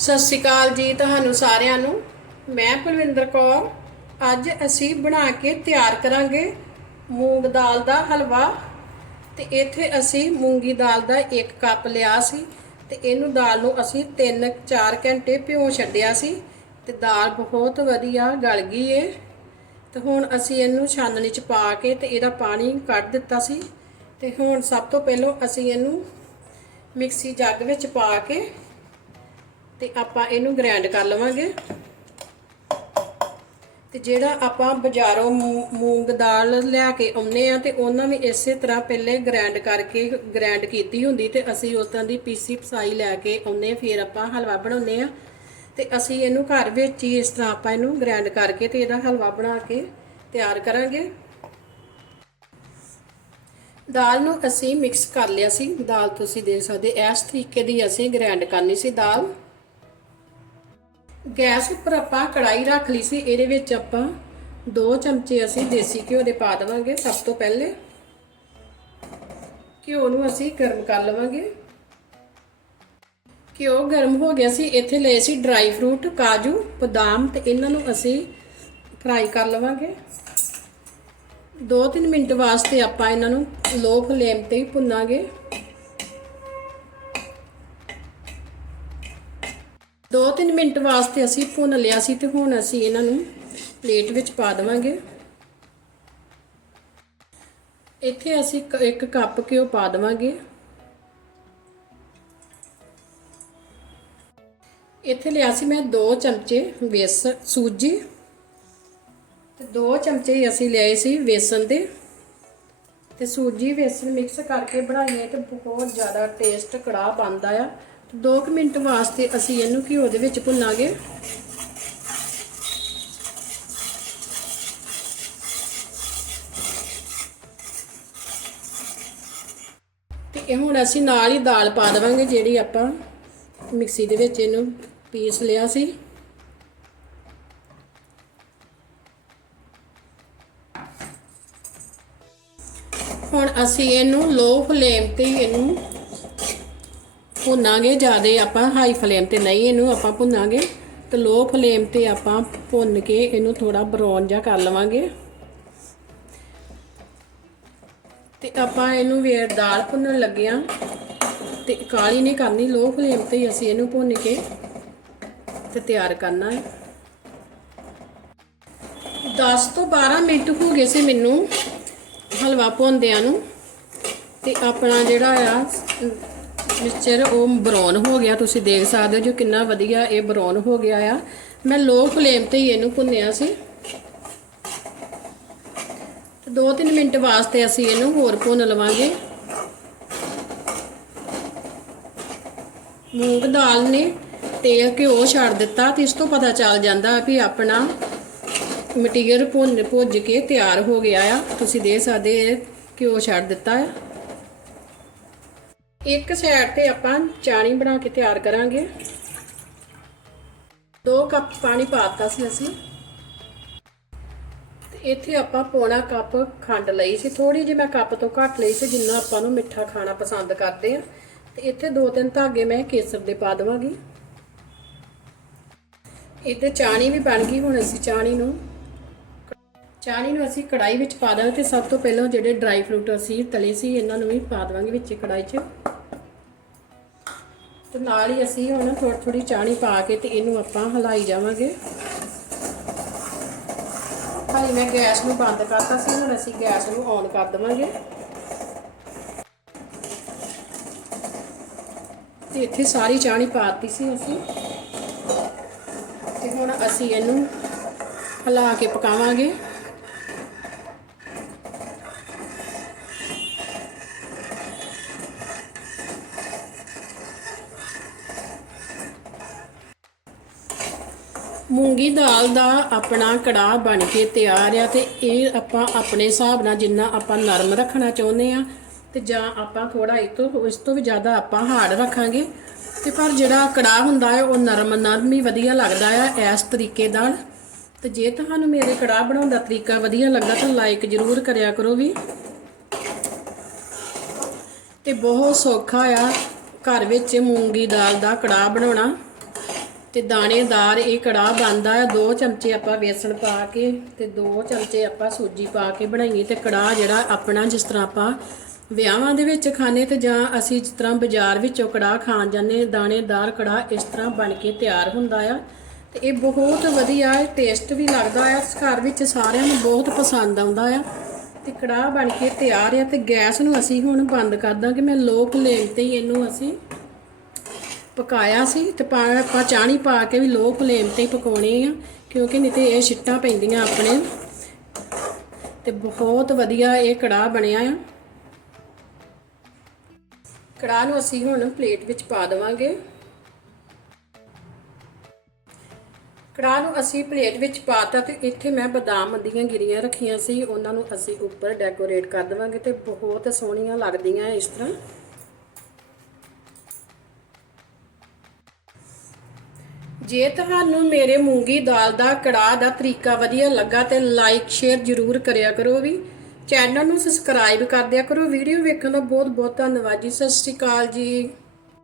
ਸਤਿ ਸ਼੍ਰੀ ਅਕਾਲ ਜੀ ਤੁਹਾਨੂੰ ਸਾਰਿਆਂ ਨੂੰ। ਮੈਂ ਪਲਵਿੰਦਰ ਕੌਰ। ਅੱਜ ਅਸੀਂ ਬਣਾ ਕੇ ਤਿਆਰ ਕਰਾਂਗੇ ਮੂੰਗ ਦਾਲ ਦਾ ਹਲਵਾ। ਤੇ ਇੱਥੇ ਅਸੀਂ ਮੂੰਗੀ ਦਾਲ ਦਾ 1 ਕੱਪ ਲਿਆ ਸੀ ਤੇ ਇਹਨੂੰ ਦਾਲ ਨੂੰ ਅਸੀਂ 3-4 ਘੰਟੇ ਭਿਓ ਛੱਡਿਆ ਸੀ। ਤੇ ਦਾਲ ਬਹੁਤ ਵਧੀਆ ਗਲ ਗਈ ਏ। ਤੇ ਹੁਣ ਅਸੀਂ ਇਹਨੂੰ ਛਾਨਣੀ ਚ ਪਾ ਕੇ ਤੇ ਇਹਦਾ ਪਾਣੀ ਕੱਢ ਦਿੱਤਾ ਸੀ। ਤੇ ਹੁਣ ਸਭ ਤੋਂ ਪਹਿਲਾਂ ਅਸੀਂ ਇਹਨੂੰ ਮਿਕਸੀ ਜੱਗ ਵਿੱਚ ਪਾ ਕੇ ਤੇ ਆਪਾਂ ਇਹਨੂੰ ਗ੍ਰਾਈਂਡ ਕਰ ਲਵਾਂਗੇ। ਤੇ ਜਿਹੜਾ ਆਪਾਂ ਬਾਜ਼ਾਰੋਂ ਮੂ- ਮੂੰਗ ਦਾਲ ਲਿਆ ਕੇ ਆਉਨੇ ਆ ਤੇ ਉਹਨਾਂ ਵੀ ਇਸੇ ਤਰ੍ਹਾਂ ਪਹਿਲੇ ਗ੍ਰਾਈਂਡ ਕਰਕੇ ਗ੍ਰਾਈਂਡ ਕੀਤੀ ਹੁੰਦੀ ਤੇ ਅਸੀਂ ਉਸ ਤਰ੍ਹਾਂ ਦੀ ਪੀਸੀ ਪਸਾਈ ਲੈ ਕੇ ਆਉਨੇ ਫਿਰ ਆਪਾਂ ਹਲਵਾ ਬਣਾਉਨੇ ਆ ਤੇ ਅਸੀਂ ਇਹਨੂੰ ਘਰ ਵਿੱਚ ਹੀ ਇਸ ਤਰ੍ਹਾਂ ਆਪਾਂ ਇਹਨੂੰ ਗ੍ਰਾਈਂਡ ਕਰਕੇ ਤੇ ਇਹਦਾ ਹਲਵਾ ਬਣਾ ਕੇ ਤਿਆਰ ਕਰਾਂਗੇ। ਦਾਲ ਨੂੰ ਅਸੀਂ ਮਿਕਸ ਕਰ ਲਿਆ ਸੀ। ਦਾਲ ਤੁਸੀਂ ਦੇਖ ਸਕਦੇ ਇਸ ਤਰੀਕੇ ਦੀ ਅਸੀਂ ਗ੍ਰਾਈਂਡ ਕਰਨੀ ਸੀ ਦਾਲ। ਗੈਸ ਉੱਪਰ ਆਪਾਂ ਕੜਾਈ ਰੱਖ ਲਈ ਸੀ, ਇਹਦੇ ਵਿੱਚ ਆਪਾਂ 2 ਚਮਚੇ ਅਸੀਂ ਦੇਸੀ ਘਿਓ ਦੇ ਪਾ ਦੇਵਾਂਗੇ ਸਭ ਤੋਂ ਪਹਿਲੇ। ਘਿਓ ਨੂੰ ਅਸੀਂ ਗਰਮ ਕਰ ਲਵਾਂਗੇ। ਘਿਓ ਗਰਮ ਹੋ ਗਿਆ ਸੀ, ਇੱਥੇ ਲਏ ਸੀ ਡਰਾਈ ਫਰੂਟ, ਕਾਜੂ, ਬਦਾਮ ਤੇ ਇਹਨਾਂ ਨੂੰ ਅਸੀਂ ਫਰਾਈ ਕਰ ਲਵਾਂਗੇ। 2-3 ਮਿੰਟ ਵਾਸਤੇ ਆਪਾਂ ਇਹਨਾਂ ਨੂੰ ਲੋ ਫਲੇਮ ਤੇ ਹੀ ਭੁੰਨਾਂਗੇ। 2-3 ਮਿੰਟ ਵਾਸਤੇ ਅਸੀਂ ਭੁੰਨ ਲਿਆ ਸੀ ਤੇ ਹੁਣ ਅਸੀਂ ਇਹਨਾਂ ਨੂੰ ਪਲੇਟ ਵਿੱਚ ਪਾ ਦੇਵਾਂਗੇ। ਇੱਥੇ ਅਸੀਂ ਇੱਕ ਕੱਪ ਘਿਓ ਪਾ ਦੇਵਾਂਗੇ। ਇੱਥੇ ਲਿਆ ਸੀ ਮੈਂ 2 ਚਮਚੇ ਵੇਸਣ ਸੂਜੀ ਤੇ 2 ਚਮਚੇ ਅਸੀਂ ਲਏ ਸੀ ਵੇਸਣ ਦੇ। ਤੇ ਸੂਜੀ ਵੇਸਣ ਮਿਕਸ ਕਰਕੇ ਬਣਾਈਏ ਤੇ ਬਹੁਤ ਜ਼ਿਆਦਾ ਟੇਸਟ ਕੜਾਹ ਬਣਦਾ ਆ। 2 ਮਿੰਟ ਵਾਸਤੇ ਅਸੀਂ ਇਹਨੂੰ ਘਿਓ ਦੇ ਵਿੱਚ ਭੁੰਨਾਂਗੇ। ਤੇ ਇਹ ਹੁਣ ਅਸੀਂ ਨਾਲ ਹੀ ਦਾਲ ਪਾ ਦੇਵਾਂਗੇ ਜਿਹੜੀ ਆਪਾਂ ਮਿਕਸੀ ਦੇ ਵਿੱਚ ਇਹਨੂੰ ਪੀਸ ਲਿਆ ਸੀ। ਹੁਣ ਅਸੀਂ ਇਹਨੂੰ ਲੋ ਫਲੇਮ ਤੇ ਹੀ ਇਹਨੂੰ ਭੁੰਨਾਂਗੇ ਜਿਆਦੇ ਆਪਾਂ ਹਾਈ ਫਲੇਮ ਤੇ ਨਹੀਂ ਇਹਨੂੰ ਆਪਾਂ ਭੁੰਨਾਂਗੇ। ਤੇ ਲੋ ਫਲੇਮ ਤੇ ਆਪਾਂ ਭੁੰਨ ਕੇ ਇਹਨੂੰ ਥੋੜਾ ਬਰਾਊਨ ਜਿਹਾ ਕਰ ਲਵਾਂਗੇ। ਤੇ ਆਪਾਂ ਇਹਨੂੰ ਵੇਰ ਦਾਲ ਭੁੰਨਣ ਲੱਗੇ ਲੱਗਿਆ ਤੇ ਕਾਲੀ ਨਹੀਂ ਕਰਨੀ ਲੋ ਫਲੇਮ ਤੇ ਅਸੀਂ ਇਹਨੂੰ ਭੁੰਨ ਕੇ ਤੇ ਤਿਆਰ ਕਰਨਾ ਹੈ। 10 ਤੋਂ 12 ਮਿੰਟ ਹੋ ਗਏ ਸੀ ਮੈਨੂੰ ਹਲਵਾ ਭੁੰਨਦਿਆਂ ਨੂੰ। ਤੇ ਆਪਣਾ ਜਿਹੜਾ ਆ ਮਿਕਸਚਰ, ਉਹ ਬਰਾਊਨ ਹੋ ਗਿਆ, ਤੁਸੀਂ ਦੇਖ ਸਕਦੇ ਹੋ ਜੋ ਕਿੰਨਾ ਵਧੀਆ ਇਹ ਬਰਾਊਨ ਹੋ ਗਿਆ ਆ। ਮੈਂ ਲੋ ਫਲੇਮ ਤੇ ਹੀ ਇਹਨੂੰ ਭੁੰਨਿਆ ਸੀ। ਤੇ 2-3 ਮਿੰਟ ਵਾਸਤੇ ਅਸੀਂ ਇਹਨੂੰ ਹੋਰ ਭੁੰਨ ਲਵਾਂਗੇ। ਮੂੰਗ ਦਾਲ ਨੇ ਤੇਲ ਘਿਓ ਛੱਡ ਦਿੱਤਾ ਤੇ ਇਸ ਤੋਂ ਪਤਾ ਚੱਲ ਜਾਂਦਾ ਵੀ ਆਪਣਾ ਮਟੀਰੀਅਲ ਭੁੰਨ ਭੁੱਜ ਕੇ ਤਿਆਰ ਹੋ ਗਿਆ ਆ। ਤੁਸੀਂ ਦੇਖ ਸਕਦੇ ਇਹ ਘਿਓ ਛੱਡ ਦਿੱਤਾ ਆ। ਇੱਕ ਸਾਈਡ ਤੇ ਆਪਾਂ ਚਾਣੀ ਬਣਾ ਕੇ ਤਿਆਰ ਕਰਾਂਗੇ। 2 ਕੱਪ ਪਾਣੀ ਪਾਤਾ ਸੀ ਅਸੀਂ। ਤੇ ਇੱਥੇ ਆਪਾਂ ਪੌਣਾ ਕੱਪ ਖੰਡ ਲਈ ਸੀ। ਥੋੜੀ ਜਿਹੀ ਮੈਂ ਕੱਪ ਤੋਂ ਘੱਟ ਲਈ ਸੀ, ਜਿੰਨਾ ਆਪਾਂ ਨੂੰ ਮਿੱਠਾ ਖਾਣਾ ਪਸੰਦ ਕਰਦੇ ਆ। ਤੇ ਇੱਥੇ ਦੋ ਤਿੰਨ ਧਾਗੇ ਮੈਂ ਕੇਸਰ ਦੇ ਪਾ ਦੇਵਾਂਗੀ। ਇੱਥੇ ਚਾਣੀ ਵੀ ਬਣ ਗਈ, ਹੁਣ ਅਸੀਂ ਚਾਣੀ ਨੂੰ ਚਾਣੀ ਨੂੰ ਅਸੀਂ ਕੜਾਈ ਵਿੱਚ ਪਾ ਦਾਂਗੇ ਤੇ ਸਭ ਤੋਂ ਪਹਿਲਾਂ ਜਿਹੜੇ ਡਰਾਈ ਫਰੂਟ ਅਸੀਂ ਤਲੇ ਸੀ, ਇਹਨਾਂ ਨੂੰ ਵੀ ਪਾ ਦੇਵਾਂਗੇ ਵਿੱਚ ਕੜਾਈ 'ਚ। ਤੇ ਨਾਲ ਹੀ ਅਸੀਂ ਹੁਣ ਥੋੜੀ ਥੋੜੀ ਚਾਣੀ ਪਾ ਕੇ ਤੇ ਇਹਨੂੰ ਆਪਾਂ ਹਲਾਈ ਜਾਵਾਂਗੇ। ਹਾਲੇ ਮੈਂ ਗੈਸ ਨੂੰ ਬੰਦ ਕਰਤਾ ਸੀ, ਹੁਣ ਅਸੀਂ ਗੈਸ ਨੂੰ ਔਨ ਕਰ ਦੇਵਾਂਗੇ। ਤੇ ਇੱਥੇ ਸਾਰੀ ਚਾਣੀ ਪਾਤੀ ਸੀ ਅਸੀਂ। ਤੇ ਹੁਣ ਅਸੀਂ ਇਹਨੂੰ ਹਿਲਾ ਕੇ ਪਕਾਵਾਂਗੇ। ਮੂੰਗੀ ਦਾਲ ਦਾ ਆਪਣਾ ਕੜਾਹ ਬਣ ਕੇ ਤਿਆਰ ਆ ਤੇ ਇਹ ਆਪਾਂ ਆਪਣੇ ਹਿਸਾਬ ਨਾਲ ਜਿੰਨਾ ਆਪਾਂ ਨਰਮ ਰੱਖਣਾ ਚਾਹੁੰਦੇ ਆ ਤੇ ਜਾਂ ਆਪਾਂ ਥੋੜਾ ਇਸ ਤੋਂ ਇਸ ਤੋਂ ਵੀ ਜ਼ਿਆਦਾ ਆਪਾਂ ਹਾਰਡ ਰੱਖਾਂਗੇ। ਤੇ ਪਰ ਜਿਹੜਾ ਕੜਾਹ ਹੁੰਦਾ ਹੈ, ਉਹ ਨਰਮ ਨਰਮ ਹੀ ਵਧੀਆ ਲੱਗਦਾ ਆ ਇਸ ਤਰੀਕੇ ਨਾਲ। ਤੇ ਜੇ ਤੁਹਾਨੂੰ ਮੇਰੇ ਕੜਾਹ ਬਣਾਉਣ ਦਾ ਤਰੀਕਾ ਵਧੀਆ ਲੱਗਾ ਤਾਂ ਲਾਈਕ ਜ਼ਰੂਰ ਕਰਿਆ ਕਰੋ ਵੀ। ਤੇ ਬਹੁਤ ਸੌਖਾ ਆ ਘਰ ਵਿੱਚ ਮੂੰਗੀ ਦਾਲ ਦਾ ਕੜਾਹ ਬਣਾਉਣਾ। ਤੇ ਦਾਣੇਦਾਰ ਇਹ ਕੜਾਹ ਬਣਦਾ ਹੈ। ਦੋ ਚਮਚੇ ਆਪਾਂ ਵੇਸਣ ਪਾ ਕੇ ਤੇ ਦੋ ਚਮਚੇ ਆਪਾਂ ਸੂਜੀ ਪਾ ਕੇ ਬਣਾਈਏ ਤੇ ਕੜਾਹ ਜਿਹੜਾ ਆਪਣਾ ਜਿਸ ਤਰ੍ਹਾਂ ਆਪਾਂ ਵਿਆਹਾਂ ਦੇ ਵਿੱਚ ਖਾਣੇ ਤੇ ਜਾਂ ਅਸੀਂ ਜਿਸ ਤਰ੍ਹਾਂ ਬਾਜ਼ਾਰ ਵਿੱਚੋਂ ਕੜਾਹ ਖਾਣ ਜਾਂਦੇ, ਦਾਣੇਦਾਰ ਕੜਾਹ ਇਸ ਤਰ੍ਹਾਂ ਬਣ ਕੇ ਤਿਆਰ ਹੁੰਦਾ ਆ। ਤੇ ਇਹ ਬਹੁਤ ਵਧੀਆ ਹੈ, ਟੇਸਟ ਵੀ ਲੱਗਦਾ ਆ। ਘਰ ਵਿੱਚ ਸਾਰਿਆਂ ਨੂੰ ਬਹੁਤ ਪਸੰਦ ਆਉਂਦਾ ਆ। ਤੇ ਕੜਾਹ ਬਣ ਕੇ ਤਿਆਰ ਆ ਤੇ ਗੈਸ ਨੂੰ ਅਸੀਂ ਹੁਣ ਬੰਦ ਕਰ ਦਾਂਗੇ। ਮੈਂ ਲੋ ਫਲੇਮ ਤੇ ਹੀ ਇਹਨੂੰ ਅਸੀਂ ਪਕਾਇਆ ਸੀ ਤੇ ਪਾ ਆਪਾਂ ਚਾਣੀ ਪਾ ਕੇ ਵੀ ਲੋ ਫਲੇਮ ਤੇ ਹੀ ਪਕਾਉਣੇ ਆ, ਕਿਉਂਕਿ ਨਹੀਂ ਤੇ ਇਹ ਛਿੱਟਾਂ ਪੈਂਦੀਆਂ ਆਪਣੇ। ਤੇ ਬਹੁਤ ਵਧੀਆ ਇਹ ਕੜਾਹ ਬਣਿਆ ਆ। ਕੜਾਹ ਨੂੰ ਅਸੀਂ ਹੁਣ ਪਲੇਟ ਵਿੱਚ ਪਾ ਦੇਵਾਂਗੇ। ਕੜਾਹ ਨੂੰ ਅਸੀਂ ਪਲੇਟ ਵਿੱਚ ਪਾਤਾ ਤੇ ਇੱਥੇ ਮੈਂ ਬਦਾਮ ਦੀਆਂ ਗਿਰੀਆਂ ਰੱਖੀਆਂ ਸੀ, ਉਹਨਾਂ ਨੂੰ ਅਸੀਂ ਉੱਪਰ ਡੈਕੋਰੇਟ ਕਰ ਦੇਵਾਂਗੇ ਤੇ ਬਹੁਤ ਸੋਹਣੀਆਂ ਲੱਗਦੀਆਂ ਇਸ ਤਰ੍ਹਾਂ। ਜੇ ਤੁਹਾਨੂੰ ਮੇਰੇ ਮੂੰਗੀ ਦਾਲ ਦਾ ਕੜਾਹ ਦਾ ਤਰੀਕਾ ਵਧੀਆ ਲੱਗਾ ਤੇ ਲਾਈਕ ਸ਼ੇਅਰ ਜ਼ਰੂਰ ਕਰਿਆ ਕਰੋ ਵੀ। ਚੈਨਲ ਨੂੰ ਸਬਸਕ੍ਰਾਈਬ ਕਰ ਦਿਆ ਕਰੋ। ਵੀਡੀਓ ਵੇਖਣ ਦਾ ਬਹੁਤ ਬਹੁਤ ਧੰਨਵਾਦ ਜੀ। ਸਤਿ ਸ਼੍ਰੀ ਅਕਾਲ ਜੀ।